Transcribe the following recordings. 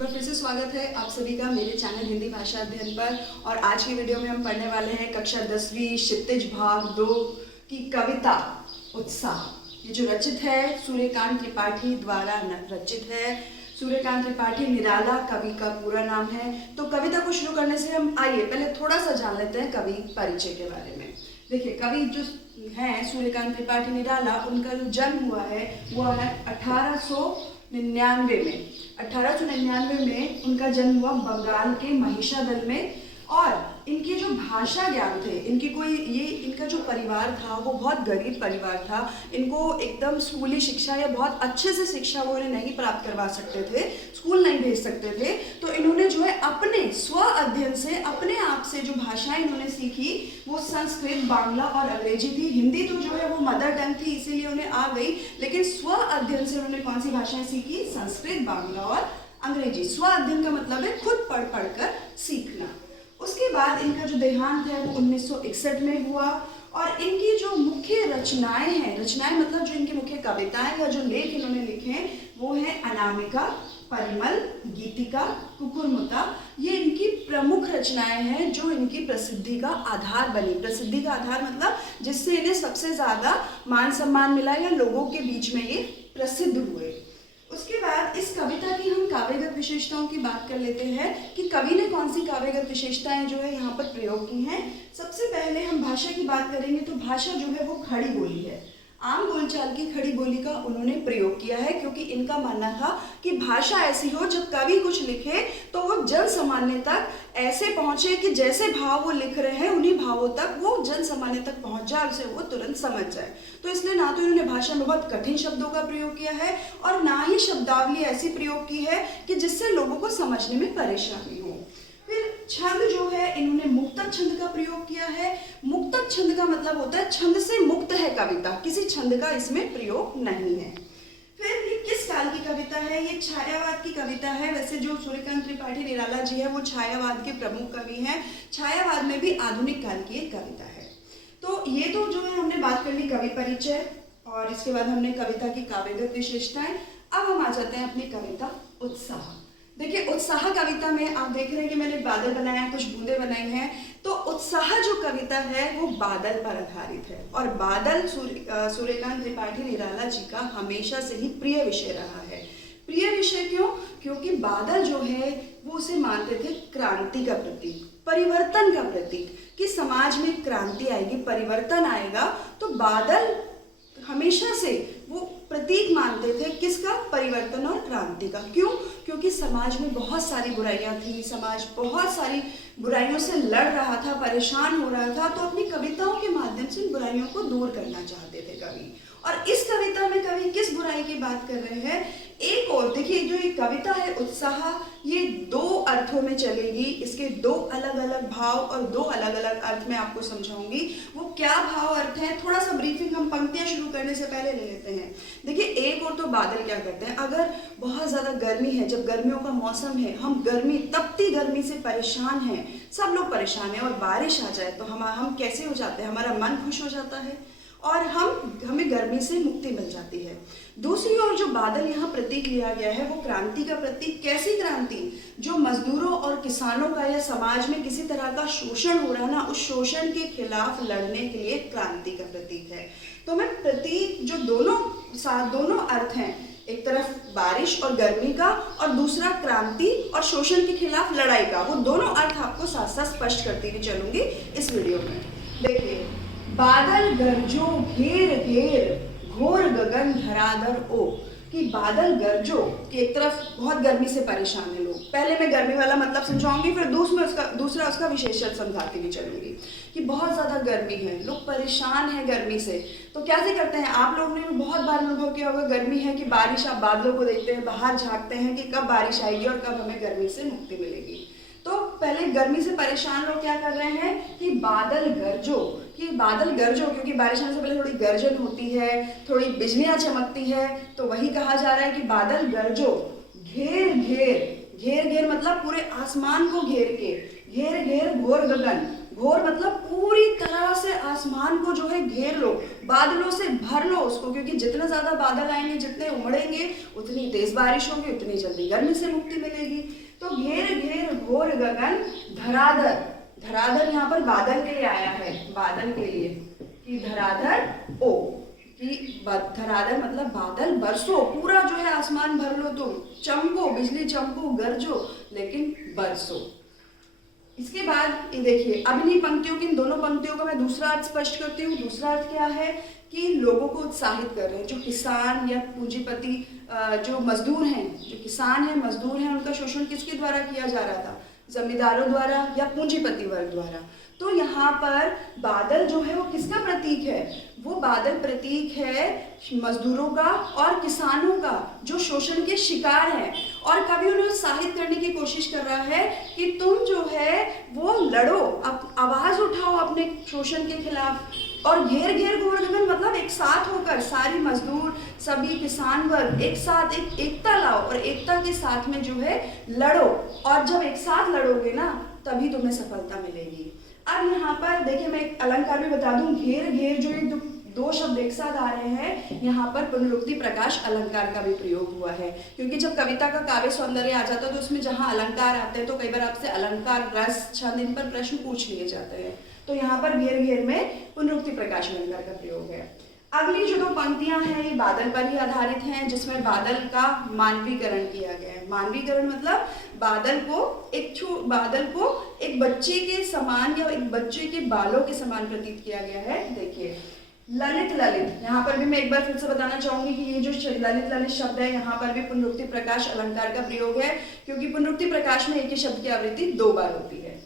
बार फिर से स्वागत है आप सभी का मेरे चैनल हिंदी भाषा अध्ययन पर। और आज की वीडियो में हम पढ़ने वाले हैं कक्षा 10वीं क्षितिज भाग 2 की कविता उत्साह। ये जो रचित है सूर्यकांत त्रिपाठी द्वारा रचित है। सूर्यकांत त्रिपाठी निराला कवि का पूरा नाम है। तो कविता को शुरू करने से हम आइए पहले थोड़ा सा जान लेते हैं कवि परिचय के बारे में। देखिए, कवि जो हैं सूर्यकांत त्रिपाठी निराला, उनका जो जन्म हुआ है वो है 1899 में। 1899 में उनका जन्म हुआ बंगाल के महिषादल में। और इनके जो भाषा ज्ञान थे, इनका जो परिवार था वो बहुत गरीब परिवार था। इनको एकदम स्कूली शिक्षा या बहुत अच्छे से शिक्षा वो इन्हें नहीं प्राप्त करवा सकते थे, स्कूल नहीं भेज सकते थे। तो इन्होंने जो है अपने स्व अध्ययन से, अपने आप से जो भाषाएं इन्होंने सीखी वो संस्कृत, बांग्ला और अंग्रेजी थी। हिंदी तो जो है वो मदर टंग थी, इसीलिए उन्हें आ गई, लेकिन स्व अध्ययन से उन्होंने कौन सी भाषाएं सीखी? संस्कृत, बांग्ला और अंग्रेजी। स्व अध्ययन का मतलब है खुद पढ़ कर सीखना। उसके बाद इनका जो देहांत है वो 1961 में हुआ। और इनकी जो मुख्य रचनाएं हैं, रचनाएं मतलब जो इनकी मुख्य कविताएं या जो लेख इन्होंने लिखे हैं वो है अनामिका, परिमल, गीतिका, कुकुरमुता। ये इनकी प्रमुख रचनाएं हैं जो इनकी प्रसिद्धि का आधार बनी। प्रसिद्धि का आधार मतलब जिससे इन्हें सबसे ज्यादा मान सम्मान मिला या लोगों के बीच में ये प्रसिद्ध हुए। उसके बाद इस कविता की हम काव्यगत विशेषताओं की बात कर लेते हैं कि कवि ने कौन सी काव्यगत विशेषताएं जो है यहाँ पर प्रयोग की हैं। सबसे पहले हम भाषा की बात करेंगे तो भाषा जो है वो खड़ी बोली है। आम बोलचाल की खड़ी बोली का उन्होंने प्रयोग किया है, क्योंकि इनका मानना था कि भाषा ऐसी हो जब कवि कुछ लिखे तो वो जन सामान्य तक ऐसे पहुंचे कि जैसे भाव वो लिख रहे हैं उन्हीं भावों तक वो जन सामान्य तक पहुंच जाए, उसे वो तुरंत समझ जाए। तो इसलिए ना तो इन्होंने भाषा में बहुत कठिन शब्दों का प्रयोग किया है और ना ही शब्दावली ऐसी प्रयोग की है कि जिससे लोगों को समझने में परेशानी हो। फिर छंद जो है, इन्होंने मुक्तक छंद का प्रयोग किया है। मुक्तक छंद का मतलब होता है छंद से मुक्त है कविता, किसी छंद का इसमें प्रयोग नहीं है। फिर ये किस काल की कविता है? ये छायावाद की कविता है। वैसे जो सूर्यकांत त्रिपाठी निराला जी है वो छायावाद के प्रमुख कवि हैं। छायावाद में भी आधुनिक काल की एक कविता है। तो ये तो जो है हमने बात कर ली कवि परिचय, और इसके बाद हमने कविता की काव्यगत विशेषताएं। अब हम आ जाते हैं अपनी कविता उत्साह। देखिए, उत्साह कविता में आप देख रहे हैं कि मैंने बादल बनाया है, कुछ बूंदे बनाई हैं। तो उत्साह जो कविता है वो बादल पर आधारित है। और बादल सूर्यकांत त्रिपाठी निराला जी का हमेशा से ही प्रिय विषय रहा है। प्रिय विषय क्यों? क्योंकि बादल जो है वो उसे मानते थे क्रांति का प्रतीक, परिवर्तन का प्रतीक, कि समाज में क्रांति आएगी, परिवर्तन आएगा। तो बादल हमेशा से वो प्रतीक मानते थे किसका? परिवर्तन और क्रांति का। क्यों? क्योंकि समाज में बहुत सारी बुराइयां थी, समाज बहुत सारी बुराइयों से लड़ रहा था, परेशान हो रहा था। तो अपनी कविताओं के माध्यम से इन बुराइयों को दूर करना चाहते थे कवि। और इस कविता में कवि किस बुराई की बात कर रहे हैं? एक और देखिए, जो ये कविता है उत्साह, ये दो अर्थों में चलेगी। इसके दो अलग अलग भाव और दो अलग अलग अर्थ में आपको समझाऊंगी। वो क्या भाव अर्थ है, थोड़ा सा ब्रीफिंग हम पंक्तियां शुरू करने से पहले ले लेते हैं। देखिए, एक और तो बादल क्या करते हैं, अगर बहुत ज्यादा गर्मी है, जब गर्मियों का मौसम है, हम तपती गर्मी से परेशान हैं, सब लोग परेशान हैं, और बारिश आ जाए तो हम कैसे हो जाते हैं? हमारा मन खुश हो जाता है और हमें गर्मी से मुक्ति मिल जाती है। दूसरी ओर जो बादल यहाँ प्रतीक लिया गया है वो क्रांति का प्रतीक। कैसी क्रांति? जो मजदूरों और किसानों का या समाज में किसी तरह का शोषण हो रहा है ना, उस शोषण के खिलाफ लड़ने के लिए क्रांति का प्रतीक है। तो मैं प्रतीक जो दोनों अर्थ हैं, एक तरफ बारिश और गर्मी का और दूसरा क्रांति और शोषण के खिलाफ लड़ाई का, वो दोनों अर्थ आपको साथ साथ स्पष्ट करती हुई चलूंगी इस वीडियो में। देखिए, बादल गरजो घेर घेर घोर गगन धराधर ओ, कि बादल गरजो कि एक तरफ बहुत गर्मी से परेशान है लोग। पहले मैं गर्मी वाला मतलब समझाऊंगी, फिर दूसरा उसका विशेषण समझाती हुई चलूंगी कि बहुत ज्यादा गर्मी है, लोग परेशान हैं गर्मी से। तो कैसे करते हैं? आप लोगों ने भी बहुत बार अनुभव किया होगा, गर्मी है कि बारिश, आप बादलों को देखते हैं, बाहर झांकते हैं कि कब बारिश आएगी और कब हमें गर्मी से मुक्ति मिलेगी। तो पहले गर्मी से परेशान लोग क्या कर रहे हैं कि बादल गरजो, क्योंकि बारिश आने से पहले थोड़ी गर्जन होती है, थोड़ी बिजलियां चमकती है, तो वही कहा जा रहा है कि बादल गरजो घेर घेर मतलब पूरे आसमान को घेर के, घेर घेर घोर घोर मतलब पूरी तरह से आसमान को जो है घेर लो, बादलों से भर लो उसको, क्योंकि जितना ज्यादा बादल आएंगे, जितने उमड़ेंगे, उतनी तेज बारिश होगी, उतनी जल्दी गर्मी से मुक्ति मिलेगी। तो घेर घेर घोर गगन धराधर, धराधर यहाँ पर बादल के लिए आया है, बादल के लिए कि धराधर ओ, कि धराधर मतलब बादल बरसो, पूरा जो है आसमान भर लो तुम, चमको, बिजली चमको, गरजो, लेकिन बरसो। इसके बाद ये देखिए, अब इन्हीं पंक्तियों की, इन दोनों पंक्तियों का मैं दूसरा अर्थ स्पष्ट करती हूँ। दूसरा अर्थ क्या है कि लोगों को उत्साहित कर रहे हैं, जो किसान या पूंजीपति, जो मजदूर हैं, जो किसान हैं, मजदूर हैं, उनका शोषण किसके द्वारा किया जा रहा था? जमींदारों द्वारा या पूंजीपति वर्ग द्वारा। तो यहाँ पर बादल जो है वो किसका प्रतीक है? वो बादल प्रतीक है मजदूरों का और किसानों का, जो शोषण के शिकार हैं। और कभी उन्हें उत्साहित करने की कोशिश कर रहा है कि तुम जो है वो लड़ो, आवाज उठाओ अपने शोषण के खिलाफ। और घेर घेर घोर गगन मतलब एक साथ होकर, सारी मजदूर, सभी किसान वर्ग एक साथ, एक एकता लाओ और एकता के साथ में जो है लड़ो। और जब एक साथ लड़ोगे ना, तभी तुम्हें सफलता मिलेगी। अब यहाँ पर देखिए, मैं एक अलंकार भी बता दूं, घेर घेर जो ये दो शब्द एक साथ आ रहे हैं, यहाँ पर पुनरुक्ति प्रकाश अलंकार का भी प्रयोग हुआ है। क्योंकि जब कविता का काव्य सौंदर्य आ जाता है तो उसमें जहाँ अलंकार आते हैं तो कई बार आपसे अलंकार, रस, छंद, इन पर प्रश्न पूछ लिए जाते हैं। तो यहाँ पर घेर घेर में पुनरुक्ति प्रकाश अलंकार का प्रयोग है। अगली जो 2 पंक्तियां हैं ये बादल पर ही आधारित हैं, जिसमें बादल का मानवीकरण किया गया है। मानवीकरण मतलब बादल को एक बच्चे के समान या एक बच्चे के बालों के समान प्रतीत किया गया है। देखिए, ललित ललित, यहाँ पर भी मैं एक बार फिर से बताना चाहूंगी कि ये जो ललित ललित शब्द है, यहाँ पर भी पुनरुक्ति प्रकाश अलंकार का प्रयोग है, क्योंकि पुनरुक्ति प्रकाश में एक ही शब्द की आवृत्ति 2 बार होती है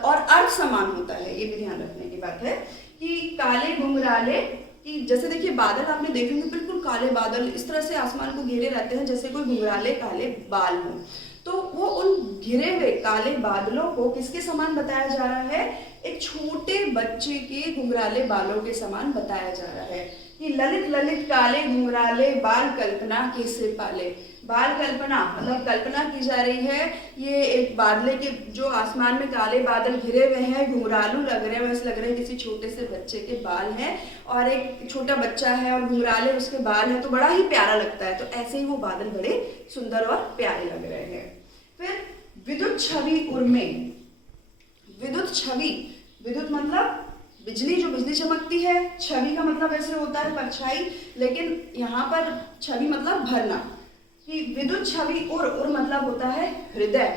और अर्थ समान होता है। ये भी ध्यान रखने की बात है कि काले घुंघराले, कि जैसे देखिए बादल आपने देखे होंगे, बिल्कुल काले बादल इस तरह से आसमान को घेरे रहते हैं जैसे कोई घुंघराले काले बाल हो। तो वो उन घिरे हुए काले बादलों को किसके समान बताया जा रहा है? एक छोटे बच्चे के घुंघराले बालों के समान बताया जा रहा है कि ललित ललित काले घुंघराले बाल कल्पना कैसे पाले। बाल कल्पना मतलब कल्पना की जा रही है, ये एक बादले के जो आसमान में काले बादल घिरे हुए हैं, घुंघरालू लग रहे हैं, वैसे लग रहे हैं किसी छोटे से बच्चे के बाल हैं और एक छोटा बच्चा है और घुंघराले उसके बाल हैं, तो बड़ा ही प्यारा लगता है। तो ऐसे ही वो बादल बड़े सुंदर और प्यारे लग रहे हैं। फिर विद्युत छवि उर्मे, विद्युत छवि, विद्युत मतलब बिजली, जो बिजली चमकती है। छवि का मतलब ऐसे होता है परछाई, लेकिन यहाँ पर छवि मतलब भरना, कि विद्युत छवि उर मतलब होता है हृदय।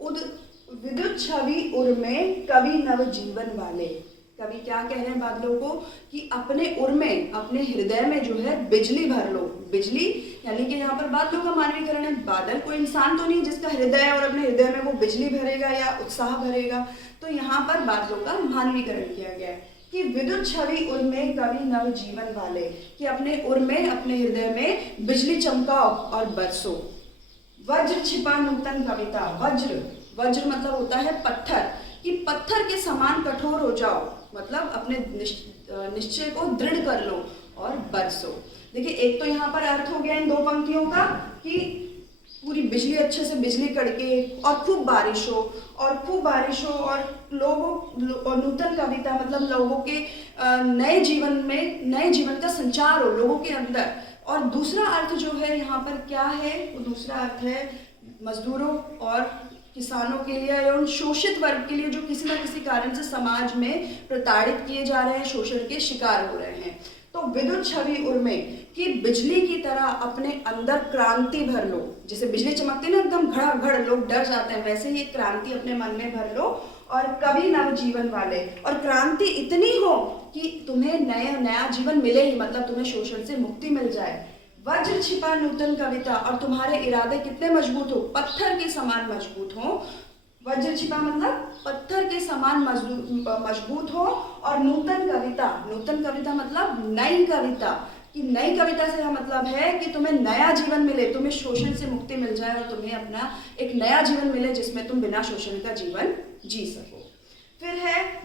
विद्युत छवि उर में कवि नव जीवन वाले, कवि क्या कह रहे हैं बादलों को कि अपने उर में, अपने हृदय में जो है बिजली भर लो। बिजली यानी कि यहाँ पर बादलों का मानवीकरण है। बादल कोई इंसान तो नहीं जिसका हृदय और अपने हृदय में वो बिजली भरेगा या उत्साह भरेगा, तो यहाँ पर बादलों का मानवीकरण किया गया है कि विद्युत छवि उर में कवि नव जीवन वाले, कि अपने उर में, अपने हृदय में बिजली चमकाओ और बरसो। वज्र छिपा नूतन कविता, वज्र, वज्र मतलब होता है पत्थर, कि पत्थर के समान कठोर हो जाओ, मतलब अपने निश्चय को दृढ़ कर लो और बरसो। देखिए, एक तो यहाँ पर अर्थ हो गया इन 2 पंक्तियों का कि पूरी बिजली, अच्छे से बिजली कड़के और खूब बारिश हो, और खूब बारिश हो और लोगों, और नूतन कविता मतलब लोगों के नए जीवन में, नए जीवन का संचार हो लोगों के अंदर। और दूसरा अर्थ जो है यहाँ पर क्या है, वो दूसरा अर्थ है मजदूरों और किसानों के लिए या उन शोषित वर्ग के लिए जो किसी न किसी कारण से समाज में प्रताड़ित किए जा रहे हैं, शोषण के शिकार हो रहे हैं। तो विद्युत छवि उर्मे कि बिजली की तरह अपने अंदर क्रांति भर लो। जैसे बिजली चमकती है ना एकदम घड़ाघड़, लोग डर जाते हैं, वैसे ही क्रांति अपने मन में भर लो और कवि नव जीवन वाले, और क्रांति इतनी हो कि तुम्हें नया जीवन मिले ही, मतलब तुम्हें शोषण से मुक्ति मिल जाए। वज्र छिपा नूतन कविता, और तुम्हारे इरादे कितने मजबूत हो, पत्थर के समान मजबूत हो। वज्र छिपा मतलब पत्थर के समान मजबूत हो। और नूतन कविता, नूतन कविता मतलब नई कविता, कि नई कविता से यह मतलब है कि तुम्हें नया जीवन मिले, तुम्हें शोषण से मुक्ति मिल जाए और तुम्हें अपना एक नया जीवन मिले जिसमें तुम बिना शोषण का जीवन जी सको।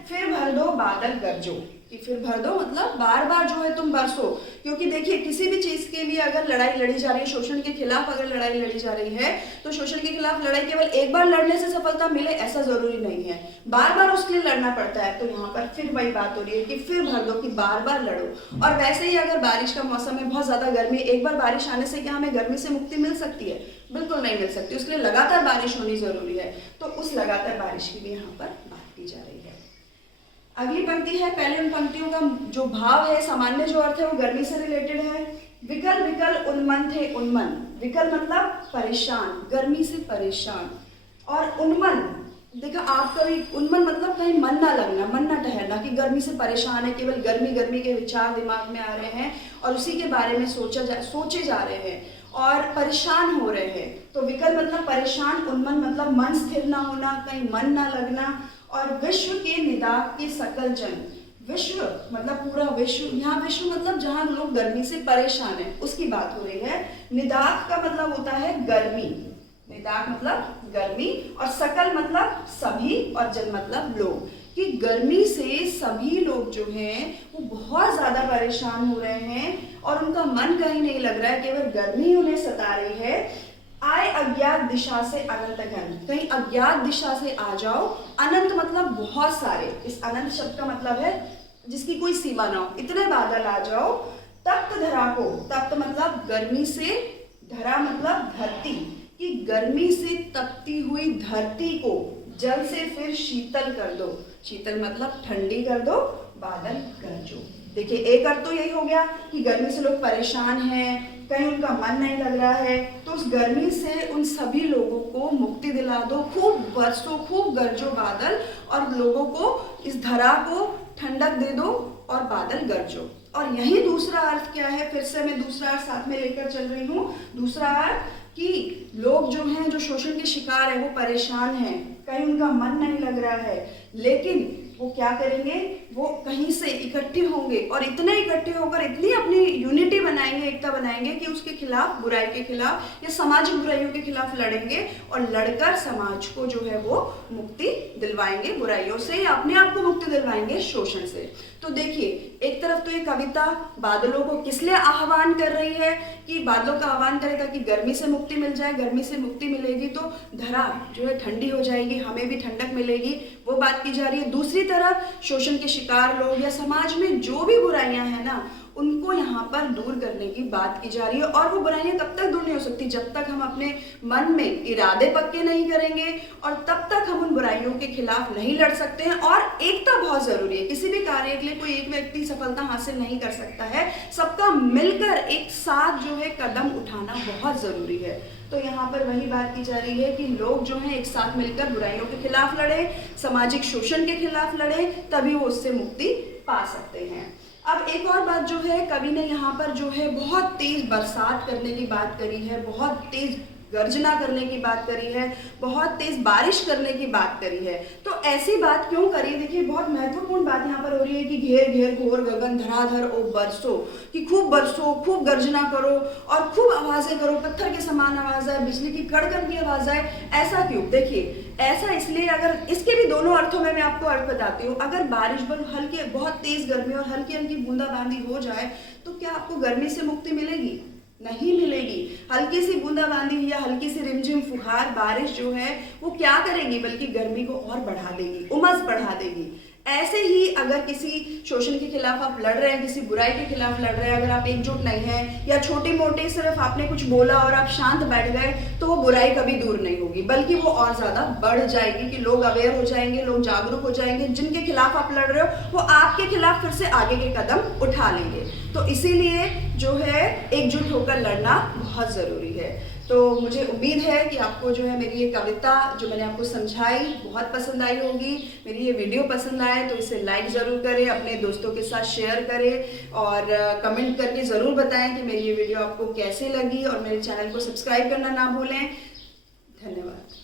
फिर भर दो बादल गरजो, कि फिर भर दो मतलब बार बार जो है तुम बरसो। क्योंकि देखिए किसी भी चीज के लिए अगर लड़ाई लड़ी जा रही है, शोषण के खिलाफ अगर लड़ाई लड़ी जा रही है, तो शोषण के खिलाफ लड़ाई केवल एक बार लड़ने से सफलता मिले ऐसा जरूरी नहीं है, बार बार उसके लिए लड़ना पड़ता है। तो यहाँ पर फिर वही बात हो रही है कि फिर भर दो, कि बार बार लड़ो। और वैसे ही अगर बारिश का मौसम है, बहुत ज्यादा गर्मी, एक बार बारिश आने से क्या हमें गर्मी से मुक्ति मिल सकती है? बिल्कुल नहीं मिल सकती, उसके लिए लगातार बारिश होनी जरूरी है। तो उस लगातार बारिश की भी यहाँ पर बात की जा रही है। अगली पंक्ति है, पहले उन पंक्तियों का जो भाव है, सामान्य जो अर्थ है वो गर्मी से रिलेटेड है। विकल विकल उन्मन थे उन्मन, विकल मतलब परेशान, गर्मी से परेशान। और उन्मन, देखा आप कभी, उन्मन मतलब कहीं मन ना लगना, मन ना ठहरना, कि गर्मी से परेशान है, केवल गर्मी गर्मी के विचार दिमाग में आ रहे हैं और उसी के बारे में सोचे जा रहे हैं और परेशान हो रहे हैं। तो विकल मतलब परेशान, उन्मन मतलब मन स्थिर ना होना, कहीं मन ना लगना। और विश्व के निदाक के सकल जन, विश्व मतलब पूरा विश्व, यहाँ विश्व मतलब जहाँ लोग गर्मी से परेशान है उसकी बात हो रही है। निदाक का मतलब होता है गर्मी, निदाक मतलब गर्मी, और सकल मतलब सभी, और जन मतलब लोग, कि गर्मी से सभी लोग जो हैं वो बहुत ज्यादा परेशान हो रहे हैं और उनका मन कहीं नहीं लग रहा है, केवल गर्मी उन्हें सता रही है। आए अज्ञात दिशा से अनंत घन, कहीं अज्ञात दिशा से आ जाओ। अनंत मतलब बहुत सारे, इस अनंत शब्द का मतलब है जिसकी कोई सीमा ना हो, इतने बादल आ जाओ। तप्त धरा को, तप्त मतलब गर्मी से, धरा मतलब धरती, कि गर्मी से तपती हुई धरती को जल से फिर शीतल कर दो, शीतल मतलब ठंडी कर दो, बादल गरजो। देखिए एक अर्थ तो यही हो गया कि गर्मी से लोग परेशान हैं, कहीं उनका मन नहीं लग रहा है, तो उस गर्मी से उन सभी लोगों को मुक्ति दिला दो, खूब बरसो, खूब गरजो बादल, और लोगों को, इस धरा को ठंडक दे दो और बादल गरजो। और यही दूसरा अर्थ क्या है, फिर से मैं दूसरा अर्थ साथ में लेकर चल रही हूँ। दूसरा अर्थ कि लोग जो हैं, जो शोषण के शिकार हैं, वो परेशान हैं, कहीं उनका मन नहीं लग रहा है, लेकिन वो क्या करेंगे, वो कहीं से इकट्ठे होंगे और इतने इकट्ठे होकर इतनी अपनी यूनिटी बनाएंगे, एकता बनाएंगे कि उसके खिलाफ, बुराई के खिलाफ या सामाजिक बुराइयों के खिलाफ लड़ेंगे और लड़कर समाज को जो है वो मुक्ति दिलवाएंगे बुराइयों से, या अपने आप को मुक्ति दिलवाएंगे शोषण से। तो देखिए एक तरफ तो ये कविता बादलों को किस लिए आह्वान कर रही है, कि बादलों का आह्वान करे ताकि गर्मी से मुक्ति मिल जाए, गर्मी से मुक्ति मिलेगी तो धरा जो है ठंडी हो जाएगी, हमें भी ठंडक मिलेगी, वो बात की जा रही है। दूसरी तरफ शोषण के शिकार लोग या समाज में जो भी बुराइयां हैं ना, उनको यहाँ पर दूर करने की बात की जा रही है। और वो बुराइयां कब तक दूर नहीं हो सकती, जब तक हम अपने मन में इरादे पक्के नहीं करेंगे, और तब तक हम उन बुराइयों के खिलाफ नहीं लड़ सकते हैं। और एकता बहुत जरूरी है, किसी भी कार्य के लिए कोई एक व्यक्ति सफलता हासिल नहीं कर सकता है, सबका मिलकर एक साथ जो है कदम उठाना बहुत जरूरी है। तो यहाँ पर वही बात की जा रही है कि लोग जो हैं एक साथ मिलकर बुराइयों के खिलाफ लड़े, सामाजिक शोषण के खिलाफ लड़े, तभी वो उससे मुक्ति पा सकते हैं। अब एक और बात जो है, कवि ने यहाँ पर जो है बहुत तेज बरसात करने की बात करी है, बहुत तेज गर्जना करने की बात करी है, बहुत तेज बारिश करने की बात करी है। तो ऐसी बात क्यों करी, देखिए बहुत महत्वपूर्ण बात यहाँ पर हो रही है कि घेर घेर घोर गगन धराधर ओ बरसो, कि खूब बरसो, खूब गर्जना करो और खूब आवाजें करो, पत्थर के समान आवाज आए, बिजली की कड़कन की आवाज आए। ऐसा क्यों, देखिए ऐसा इसलिए, अगर इसके भी दोनों अर्थों में मैं आपको अर्थ बताती हूँ। अगर बारिश हल्की, बहुत तेज गर्मी और हल्की हल्की बूंदाबांदी हो जाए तो क्या आपको गर्मी से मुक्ति मिलेगी? नहीं मिलेगी। हल्की सी बूंदाबांदी या हल्की सी रिमझिम फुहार बारिश जो है वो क्या करेगी, बल्कि गर्मी को और बढ़ा देगी, उमस बढ़ा देगी। ऐसे ही अगर किसी शोषण के खिलाफ आप लड़ रहे हैं, किसी बुराई के खिलाफ लड़ रहे हैं, अगर आप एकजुट नहीं हैं या छोटी मोटी सिर्फ आपने कुछ बोला और आप शांत बैठ गए, तो वो बुराई कभी दूर नहीं होगी, बल्कि वो और ज्यादा बढ़ जाएगी, कि लोग अवेयर हो जाएंगे, लोग जागरूक हो जाएंगे, जिनके खिलाफ आप लड़ रहे हो वो आपके खिलाफ फिर से आगे के कदम उठा लेंगे। तो इसीलिए जो है एकजुट होकर लड़ना बहुत जरूरी है। तो मुझे उम्मीद है कि आपको जो है मेरी ये कविता जो मैंने आपको समझाई बहुत पसंद आई होगी। मेरी ये वीडियो पसंद आए तो इसे लाइक ज़रूर करें, अपने दोस्तों के साथ शेयर करें और कमेंट करके ज़रूर बताएं कि मेरी ये वीडियो आपको कैसे लगी, और मेरे चैनल को सब्सक्राइब करना ना भूलें। धन्यवाद।